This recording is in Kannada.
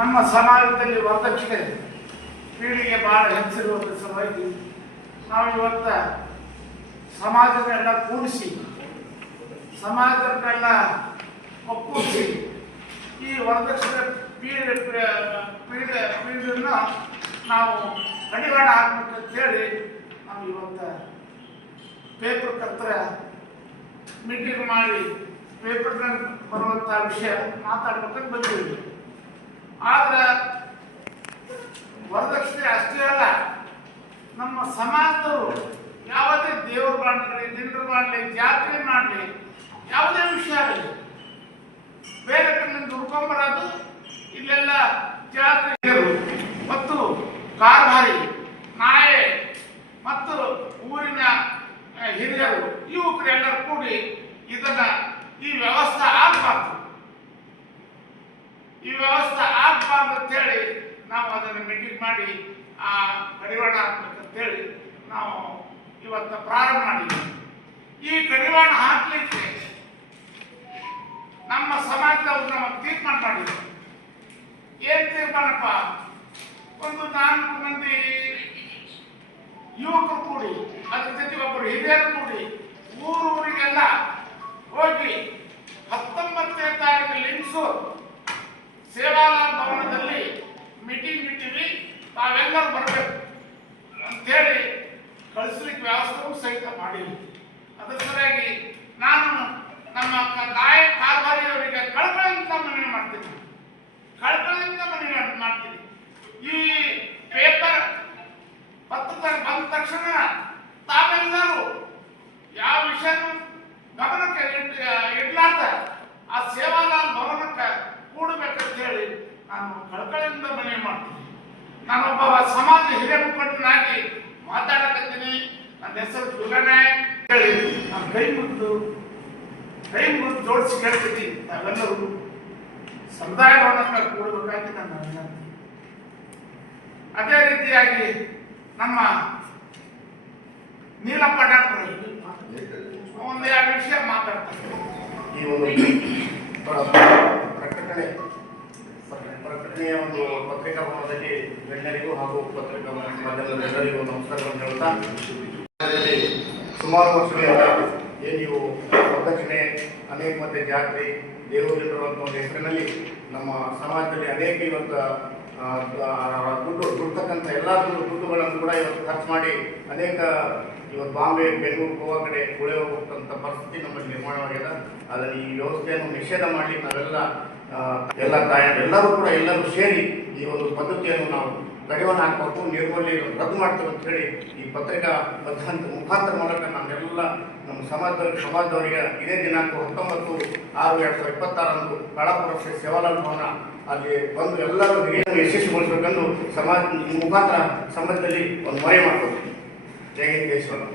ನಮ್ಮ ಸಮಾಜದಲ್ಲಿ ವರದಕ್ಷಿಣೆ ಪೀಳಿಗೆ ಬಹಳ ಹೆಚ್ಚಿರುವ ಸಲುವಾಗಿ ನಾವು ಇವತ್ತ ಸಮಾಜನೆಲ್ಲ ಕೂಡಿಸಿ ಸಮಾಜನೆಲ್ಲ ಒಕ್ಕೂಡಿಸಿ ಈ ವರದಕ್ಷಿಣೆ ಪೀಳಿಗೆಯನ್ನು ನಾವು ಕಡಿವಾಣ ಹಾಕ್ಬೇಕಂತೇಳಿ ನಾವು ಇವತ್ತ ಪೇಪರ್ ಕರ್ತರ ಮೀಟಿಂಗ್ ಮಾಡಿ ಪೇಪರ್ನಲ್ಲಿ ಬರುವಂಥ ವಿಷಯ ಮಾತಾಡ್ಬೇಕಂತ ಬಂದಿದ್ದೀವಿ. ಆದ್ರೆ ವರದಕ್ಷಿಣೆ ಅಷ್ಟೇ ಅಲ್ಲ, ನಮ್ಮ ಸಮಾಜದವರು ಯಾವುದೇ ದೇವರು ಮಾಡಲಿ, ದಿನರು ಮಾಡಲಿ, ಜಾತ್ರೆ ಮಾಡಲಿ, ಯಾವುದೇ ವಿಷಯ ಆಗಲಿ ಬೇರೆ ಕಡೆ ಹುಡ್ಕೊಂಬರೋದು ಇಲ್ಲೆಲ್ಲ ಜಾತ್ರೆ ಮತ್ತು ಕಾರ್ಭಾರಿ ನಾಯೆ ಮತ್ತು ಊರಿನ ಹಿರಿಯರು ಯುವಕರೆಲ್ಲರೂ ಕೂಡಿ ಇದನ್ನ ಈ ವ್ಯವಸ್ಥೆ ಆಗಬಾರ್ದು ಅಂತೇಳಿ ನಾವು ಅದನ್ನು ಮೀಟಿಂಗ್ ಮಾಡಿ ಆ ಕಡಿವಾಣ ಹಾಕ್ಬೇಕಂತೇಳಿ ನಾವು ಇವತ್ತು ಪ್ರಾರಂಭ ಮಾಡಿದ್ವಿ. ಈ ಕಡಿವಾಣ ಹಾಕ್ಲಿಕ್ಕೆ ನಮ್ಮ ಸಮಾಜದವರು ನಮಗೆ ತೀರ್ಮಾನ ಮಾಡಿದ್ರು. ಏನ್ ತೀರ್ಮಾನಪ್ಪ? ಒಂದು 4 ಮಂದಿ ಯುವಕರು ಕೂಡಿ, ಅದ್ರ ಜೊತೆಗೆ ಒಬ್ಬರು ಹಿರಿಯರು ಕೂಡಿ ಊರಿಗೆಲ್ಲ ಹೋಗಿ 19ನೇ ತಾರೀಕು ಲಿಂಗ್ಸೂರ್ ಸೇವಾಲಾಲ್ ಭವನದಲ್ಲಿ ಮೀಟಿಂಗ್ ಇಟ್ಟಿವಿ, ತಾವೆಲ್ಲರೂ ಬರಬೇಕು ಅಂತೇಳಿ ಕಳಿಸ್ಲಿಕ್ಕೆ ವ್ಯವಸ್ಥೆಯೂ ಸಹಿತ ಮಾಡಿವಿ. ಅದರ ಸರಿಯಾಗಿ ನಾನು ನಮ್ಮ ನಾಯಕ್ ಕಾರ್ಭಾರಿಯವರಿಗೆ ಕಳಕಳಿಯಿಂದ ಮನವಿ ಮಾಡ್ತೀನಿ. ಈ ಪೇಪರ್ ಪತ್ರ ಬಂದ ತಕ್ಷಣ ತಾವೆಲ್ಲರೂ ಯಾವ ವಿಷಯ ಗಮನಕ್ಕೆ ಇಡ್ಲಾರ್ದ ಆ ಸೇವಾಲಾಲ್ ಭವನಕ್ಕೆ ಕೂಡಬೇಕಂತ ಹೇಳಿ ನಾನು ಕಳಕಳಿಯಿಂದ ಮನವಿ ಮಾಡ್ತೀನಿ. ನಾನೊಬ್ಬ ಸಮಾಜ ಹಿರಿಯ ಮುಖಂಡನಾಗಿ ಮಾತಾಡಕತ್ತೀನಿ. ನನ್ನ ಹೆಸರು ಜುಗನಾಯಕ್ ಹೇಳಿ ನಾನು ಕೈ ಮುಗಿದು ಜೋಡಿಸಿ ಕೇಳ್ತೀನಿ, ತಾವೆಲ್ಲರೂ ಸಮುದಾಯ ಭವನಕ್ಕೆ ಕೂಡಬೇಕಾಗಿ ನನ್ನ ವಿನಂತಿ. ಅದೇ ರೀತಿಯಾಗಿ ನಮ್ಮ ನೀಲಪ್ಪ ಡಾಕ್ಟರ್ ಒಂದು 2 ವಿಷಯ ಮಾತಾಡ್ತಾರೆ. ಈ ಒಂದು ಪ್ರಕಟಣೆಯ ಒಂದು ಪತ್ರಿಕಾ ಭವನದಲ್ಲಿ ಗಣ್ಯರಿಗೂ ಹಾಗೂ ಪತ್ರಿಕಾ ಮಾಧ್ಯಮದ ಎಲ್ಲರಿಗೂ ನಮಸ್ಕಾರಗಳನ್ನು ಹೇಳ್ತಾ, ಸುಮಾರು ವರ್ಷಗಳಿಂದ ಏನು ನೀವು ವರದಕ್ಷಿಣೆ, ಅನೇಕ ಮತ್ತೆ ಜಾತ್ರೆ, ದೇವರಿರುವ ಒಂದು ಹೆಸರಿನಲ್ಲಿ ನಮ್ಮ ಸಮಾಜದಲ್ಲಿ ಅನೇಕ ಇವತ್ತು ದುಡ್ತಕ್ಕಂಥ ಎಲ್ಲ ದುಡ್ಡುಗಳನ್ನು ಕೂಡ ಇವತ್ತು ಖರ್ಚು ಮಾಡಿ ಅನೇಕ ಇವತ್ತು ಬಾಂಬೆ, ಬೆಂಗಳೂರು, ಗೋವಾ ಕಡೆ ಗುಳೆ ಹೋಗ್ತಕ್ಕಂಥ ಪರಿಸ್ಥಿತಿ ನಮ್ಮಲ್ಲಿ ನಿರ್ಮಾಣವಾಗಿದೆ. ಅದನ್ನು ಈ ವ್ಯವಸ್ಥೆಯನ್ನು ನಿಷೇಧ ಮಾಡಿ ನಾವೆಲ್ಲ ಎಲ್ಲ ತಾಯಂದಿರು ಎಲ್ಲರೂ ಸೇರಿ ಈ ಒಂದು ಪದ್ಧತಿಯನ್ನು ನಾವು ಕಡಿವಾಣ ಹಾಕಬೇಕು, ನಿರ್ಮೂಲನೆ ರದ್ದು ಮಾಡ್ತೇವೆ ಅಂತ ಹೇಳಿ ಈ ಪತ್ರಿಕಾ ಮುಖಾಂತರ ಮೂಲಕ ನಾವೆಲ್ಲ ನಮ್ಮ ಸಮಾಜದವರಿಗೆ ಇದೇ ದಿನಾಂಕ 19/6/2026 ಕಾಳಾಪುರ ಶ್ರೀ ಸೇವಾಲಾಲ್ ಭವನ ಅಲ್ಲಿ ಬಂದು ಎಲ್ಲರೂ ಹಿರಿಯರನ್ನು ಯಶಸ್ವಿಗೊಳಿಸಬೇಕೆಂದು ಮುಖಾಂತರ ಸಮಾಜದಲ್ಲಿ ಒಂದು ಮನವಿ ಮಾಡ್ಬೋದು. ಜೈ ಹಿಂದ್, ಜೈ ಶ್ರೀರಾಮ್.